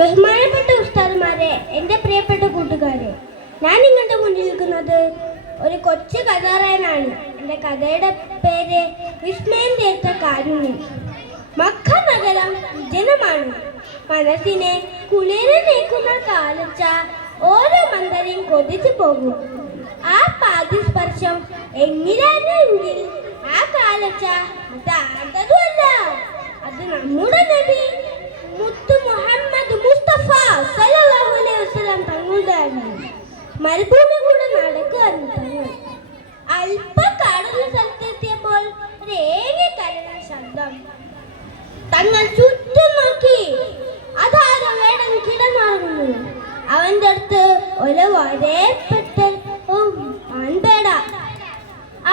ബഹുമാനപ്പെട്ട ഉസ്താദുമാരെ, എൻ്റെ പ്രിയപ്പെട്ട കൂട്ടുകാരെ, ഞാൻ നിങ്ങളുടെ മുന്നിൽ നിൽക്കുന്നത് ഒരു കൊച്ചു കഥാറായനാണ്. എൻ്റെ കഥയുടെ പേര് വിസ്മയം തീർത്ത കാരുണ്യം. മക്ക നഗരം വിജനമാണ്. മനസ്സിനെ കുളിരനേക്കുന്ന കാലച്ച ഓരോ മന്ദരയും കൊതിച്ചു പോകും. ആ പാതിസ്പർശം എങ്ങിലാണെങ്കിൽ ആ കാലച്ച അതാതതുമല്ല, അത് നമ്മുടെ നബി മുത്തു മുഹമ്മദ് മുസ്തഫ സല്ലല്ലാഹു അലൈഹി വസല്ലം തങ്ങളുടെയാണ്. മരുഭൂമി കൂടെ നടക്കുകയാണ് തങ്ങൾ. അല്പം കാടുന്ന സ്ഥലത്തെത്തിയപ്പോൾ ഒരു ഏകകരണ ശബ്ദം. തങ്ങൾ ചുറ്റും നോക്കി. അതാരോ വേടൻ കിടന്നുറങ്ങുന്നു. അവന്റെ അടുത്ത് ഒരു വരപ്പെട്ട ആൺപേട.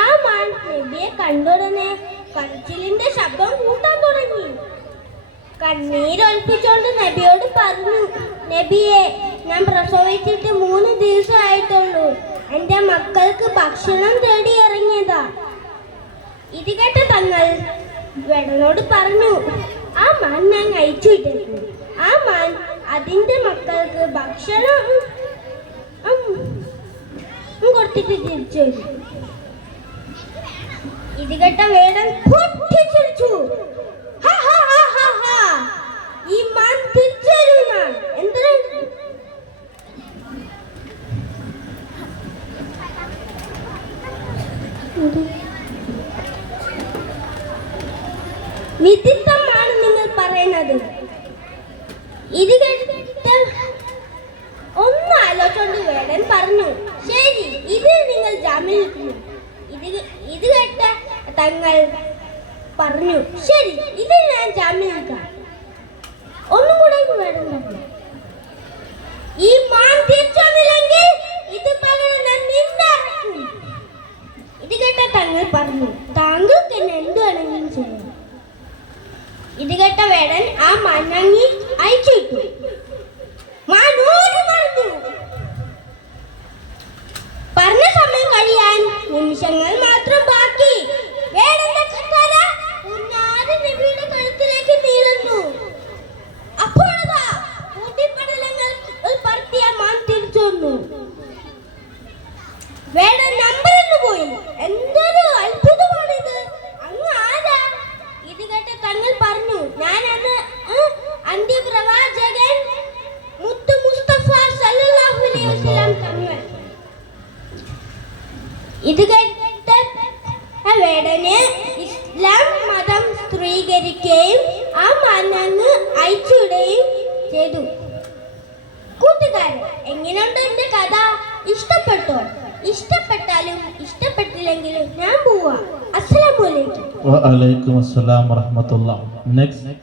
ആ മാൻ നബിയെ കണ്ടുടനെ കരച്ചിലിന്റെ ശബ്ദം കൂട്ടാൻ തുടങ്ങി. കണ്ണീരൊൽപ്പിച്ചോണ്ട് നബിയോട് പറഞ്ഞു, നബിയെ, ഞാൻ പ്രസവിച്ചിട്ട് 3 ദിവസമായിട്ടുള്ളൂ. എൻ്റെ മക്കൾക്ക് ഭക്ഷണം തേടി ഇറങ്ങിയതാ. ഇത് കേട്ട തങ്ങൾ വേടനോട് പറഞ്ഞു, ആ മാൻ ഞാൻ അയച്ചു വിട്ടേക്കും. ആ മാൻ അതിൻ്റെ മക്കൾക്ക് ഭക്ഷണം കൊടുത്തിട്ട് തിരിച്ചു വരും. ഇത് കേട്ട വേടൻ പൊട്ടിച്ചിരിച്ചു. ഈ മാൻ തിരിച്ചറിയുന്നാണ് എന്തിനാ? വിഡിത്തമാണ് നിങ്ങൾ പറയുന്നത്. ഇത് കേട്ട് ഒന്ന് ആലോചിച്ചോണ്ട് വേടൻ പറഞ്ഞു, ശരി, ഇത് നിങ്ങൾ ജാമ്യം നിൽക്കുന്നു. ഇത് കേട്ട തങ്ങൾ പറഞ്ഞു, ശരി, ഇത് ഞാൻ ജാമ്യം നിൽക്കാം. ഒന്നും കൂടെ വേടൻ പറഞ്ഞു, ഈ മാൻ തിരിച്ചു വന്നില്ലെങ്കിൽ ഇത് പകരം ഞാൻ നിന്നറക്കും. ഇത് കേട്ട തങ്ങൾ പറഞ്ഞു, താങ്കൾക്ക് എന്നെ എന്ത് വേണമെങ്കിലും ചെയ്യാം. ഇത് കേട്ട വേടൻ ആ മാനങ്ങി അയച്ചിട്ടു. മാൻ ഓടി മറിഞ്ഞു. പറഞ്ഞ സമയം കഴിയാൻ നിമിഷങ്ങൾ മാത്രം ബാക്കി. വേടന്റെ കത്താര ഉന്നാര നബിയുടെ കഴുത്തിലേക്ക് നീളുന്നു. അപ്പോഴതാ കൂട്ടിപ്പടലങ്ങൾ പറത്തിയ മാൻ തിരിച്ചു വന്നു. വേടൻ നമ്പറിന്ന് പോയി. എന്തൊരു അത്ഭുതമാണിത്! അങ്ങ് ആരാ? ഇത് കേട്ട് തങ്ങൾ പറഞ്ഞു, ഞാനന്ന് അന്ത്യപ്രവാചകൻ മുത്തു മുസ്തഫ സല്ലല്ലാഹു അലൈഹി വസല്ലം തങ്ങൾ. ഇത് കേട്ട് വേടന് ഇസ്ലാം മതം സ്വീകരിക്കുകയും ആ മാനങ്ങ് അയച്ചുവിടുകയും ചെയ്തു. കൂട്ടുകാരെ, എങ്ങനെയുണ്ട് എന്റെ കഥ? ഇഷ്ടപ്പെട്ടോ? ഇഷ്ടപ്പെട്ടാലും ഇഷ്ടപ്പെട്ടില്ലെങ്കിലും ഞാൻ പോവാ. അസ്സലാമു അലൈക്കും. വഅലൈക്കും അസ്സലാം വറഹ്മത്തുള്ളാഹി. നെക്സ്റ്റ്